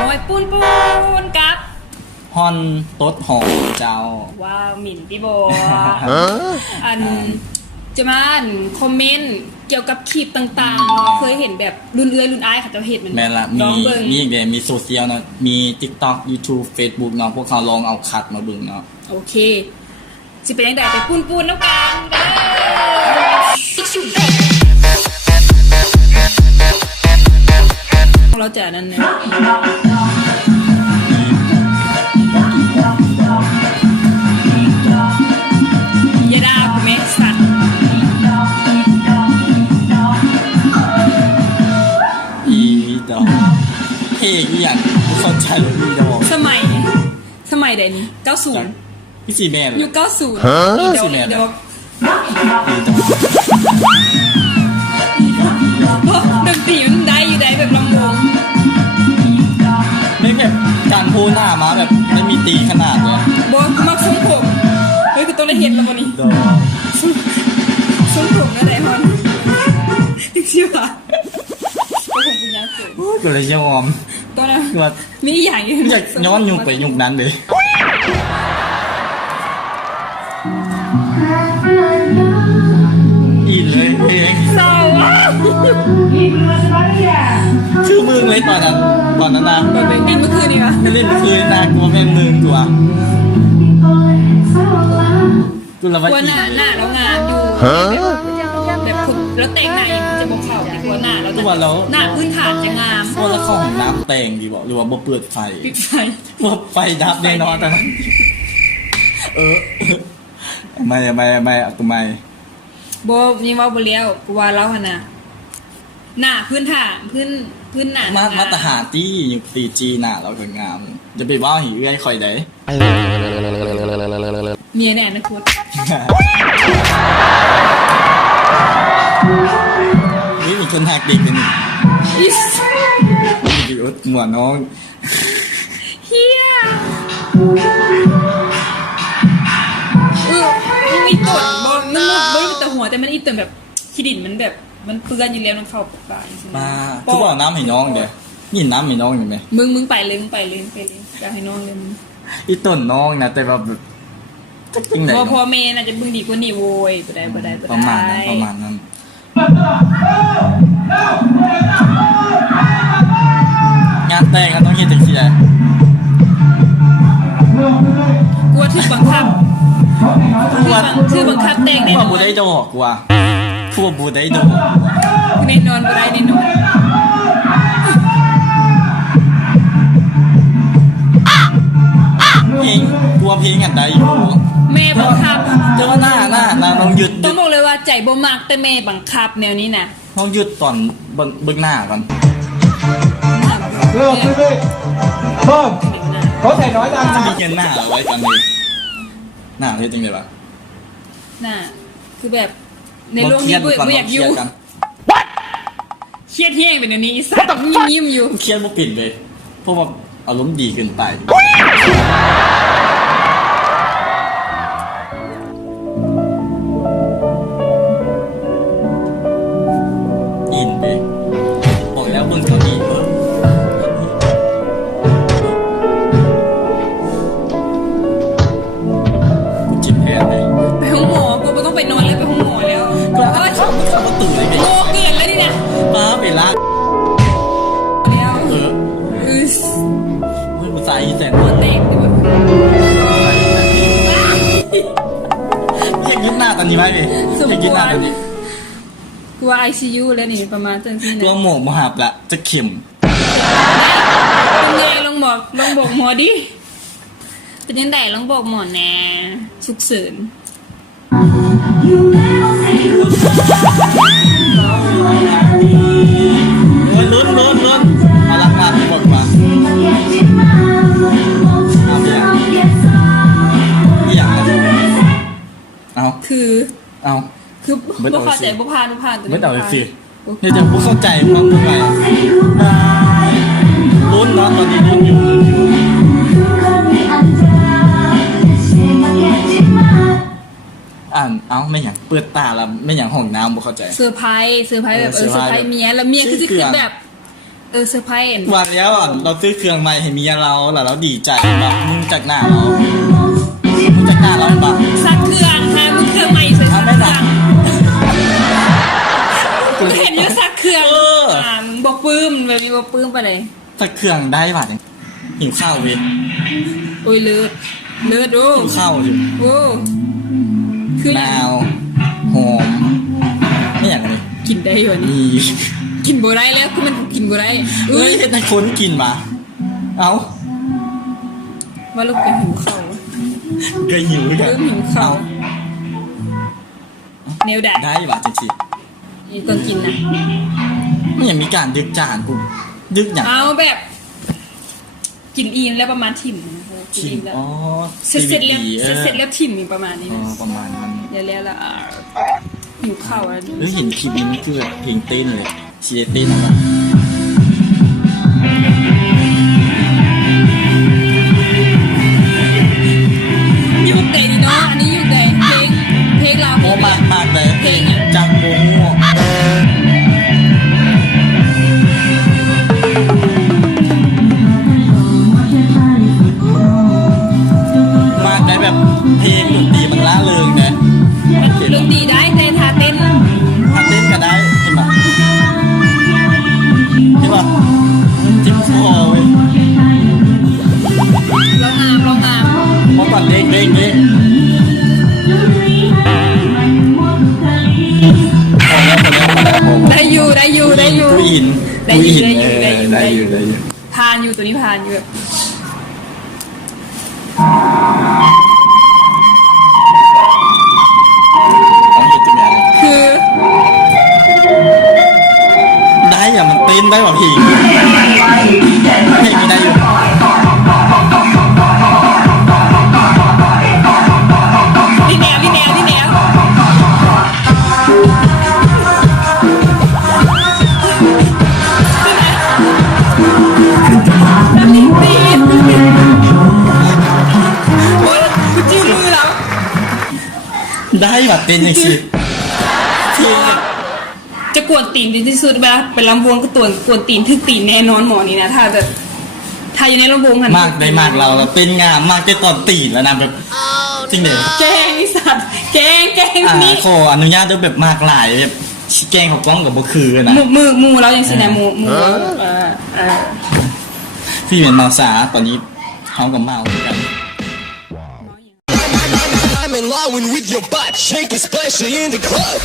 มวยปูนกับ ฮอนตดหอมเจ้าว้าวหมิ่นพี่โบอันจะมาคอมเมนต์เกี่ยวกับคลิปต่างๆเนาะเคยเห็นแบบรุ่นเอื้อยรุ่นอ้ายค่ะเจ้าเห็นมัน แม่ละลองเบิ่ง มีเดี๋ยวมีโซเชียลเนาะมี TikTok YouTube Facebook เนาะพวกเขาลองเอาคัดมาเบิ่งเนาะโอเคสิเป็นยังไงไปปูนน้ำกันเด้อเราจะนั่นเนี่ยยาดาคุณแม่สัตว์อีดอกเพลงอย่างผู้เข้าใจเลยอีดอกสมัยใดนี้90พี่สีแม่เลยยุค90อีดอกอีดอกดนตรีมันได้อยู่ได้แบบลำวงไม่แบบการพูดหน้ามาแบบไม่มีตีขนาดเลยบอมักทรงผมเฮ้ยคือต้องได้เห็นแล้ววันนี้ทรงผมนั่นแหละฮอนชื่อว่าก็คงเป็นยาสูงก็เลยยอมตอนนั้นมีอย่างอยากย้อนยุคไปยุคนั้นเลยอินเลยเพลงเศร้าอ่ะชื่อมึงเลยตอนนั้นนะเปิดเพลงดินเมื่อคืนนี่วะไม่เล่นเมื่อคืนนะกลัวแม่มึงกลัวละกลัวหน้าแล้วงานอยู่แบบคุณแล้วแต่งหน้าเองจะบอกเขาดีกว่าหน้าเราจะหน้าพื้นฐานจะงามกลัวแล้วเข้าห้องน้ำแต่งดีบอกหรือว่าบ่เปิดไฟปิดไฟว่าไฟดับแน่นอนแต่นั้นไม่กูไม่โบยังว่าโบเลี้ยวกูว่าแล้วนะหน้าพื้นฐานพื้นหน้ามาตรฐานที่อยู่4G หน้าเราก็งามจะไปว่าหิวไอ้คอยได้เมียแน่นะคุณนี่มีคนหักเด็กเลยนี่หัวน้องเฮียมีตดบนมันไม่แต่หัวแต่มันอีตดแบบขี้ดินมันแบบมันเปื้อนอยู่แล้วมันเข้าปากมาทุกว่าน้ำให้น้องเดี๋ยวนี่น้ำให้น้องเห็นไหมมึงไปเลยอยากให้น้องเลยอีต้นน้องนะแต่แบบจริงไหนพ่อแม่น่าจะมึงดีกว่านี่โวยบ่ได้ประมาณนั้นงานแต่งกันต้องเห็นจังสิได้กลัวถูกบังคับคือบังคับแต่งเนี่ยบูได้ดอกกว่าพวกบูได้ดอกในนอนบูได้ในนอนเพลงกลัวเพลงกันได้อยู่แม่บังคับเจ้าหน้าน้องหยุดต้องบอกเลยว่าใจบ่มักแต่แม่บังคับแนวนี้นะน้องหยุดก่อนเบื้องหน้าก่อนเริ่มเพิ่มเขาใส่น้อยจังจะมีเงินหน้าเอาไว้ตอนนี้หน้าเท่จริงเลยปะหน้าคือแบบในโลกนี้กูอยากอยู่เครียดเที่ยงเป็นอย่างนี้สัตว์ยิ้มอยู่เครียดมาปิดเลยเพราะว่าอารมณ์ดีเกินไปอินไปบอกแล้วมึงเขาดีกูจิบแพ้เลยไปห้องหมอกูไม่ต้องไปนอนเลยไปห้องหมอแล้วก็เข้ามาตื่นเลยโง่เกินแล้วนี่นะมาไปลากแล้วมันใส่แต่หัวเด็กอยากยืดหน้าตอนนี้ไหมพี่อยากยืดหน้าตอนนี้กูว่า ICU แล้วนี่ประมาณจังที่นะตัวหมวกมหับละจะเข็มเป็นไงลองบอกหมอดิเป็นยังไงลองบอกหมอแน่ฉุกเฉินลุ้นมาลักมาที่บอกมาเอาคือบ่เข้าใจบ่ผ่านไม่เอาเลยสิเนี่ยจะบ่เข้าใจมันเป็นไงลุ้นเนาะตอนนี้ลุ้นอยู่ไม่อย่างเปิดตาแล้วไม่อย่างห้องน้ำบ่เข้าใจเซอร์ไพรส์แบบเซอร์ไพรส์เมียแล้วเมียคือแบบ เซอร์ไพรส์ วันแล้วอ่ะเราซื้อเครื่องใหม่ให้เมียเราแล้วเราดีใจแบบมึงจากหน้าเราปะ ซักเครื่องค่ะมึงเครื่องใหม่ใส่ซักเครื่องกูเห็นอยู่ซักเครื่องมึงบอกปื้มแบบนี้บอกปื้มไปเลย สักเครื่องได้ป่ะหิวข้าวเว้ย โอ้ยเลิศดู หิวข้าวอยู่ โอ้คือ มะนาวหอมไม่อย่างเลย กินได้อยู่นี่ มี กินบ่ได้แล้วคือมันกินบ่ได้ เฮ้ยเห็นในคนกินมาเอ้า ว่าลูกเป็นหิวข้าว ก็หิวกัน เริ่มหิวข้าวแนวดัด ได้ป่ะจริง นี่ตอนกินนะ ๆไม่อย่างมีการดึกจานกูดึกอย่าง เอาแบบ กินอิ่มแล้วประมาณถิ่มกิน ชิม อิ่มแล้ว อ๋อ เสร็จแล้ว CBD เสร็จแล้วถิ่มอีกประมาณนี้ อ๋อ นะ ประมาณนั้น เดี๋ยวแล้วหิวข้าวแล้ว เฮ้ยเห็นคลิปนี้มันคือแบบเพลงเต้นเลยชีเดเต้นออกมา ยุคไหนดีเนาะอันนี้ยุคไหนเพลงเราว โอ้มากเลยเพลงจังโบง่วงมากได้แบบเพลงดนตรีมันล่าเริงนะ ดนตรีได้แต่ท่าเต้น ถ้าเต้นก็ได้เห็นปะจิ้มคอเว้ย ร้องงาม เพราะก่อนเด้งพอแล้ว ได้อยู่ กูอิน ได้อยู่ ได้อยู่ พานอยู่ตัวนี้พานอยู่แบบ ต้องหยุดจะมีอะไร คือ ได้อย่ามันเต้นได้แบบเพลงไม่ได้อยู่ นี่แนวน้ำลิ้นตีนโอ้ยกูจิ้มมือแล้ว ได้แบบเต้นอย่างสิเพลงแบบ จะกวนตีนที่สุดเวลาไปลำวงก็กวนตีนทึกตีนแน่นอนหมอนี่นะถ้าแบบถ้าอยู่ในลำวงหัน มากได้มากเราเป็นงามมากได้ตอนตีแล้วนะแบบจริงเด็ด แกล้งไอ้สัตว์แกล้งนี่ ขออนุญาตด้วยแบบมากหลายแบบแกงของกล้องกับบ่คือนะ มือเราอย่างสินะมือพี่เหมือนเมาสาตอนนี้เขากับเมาเหมือนกัน I'm in line with your butt, shake it, splashing in the club.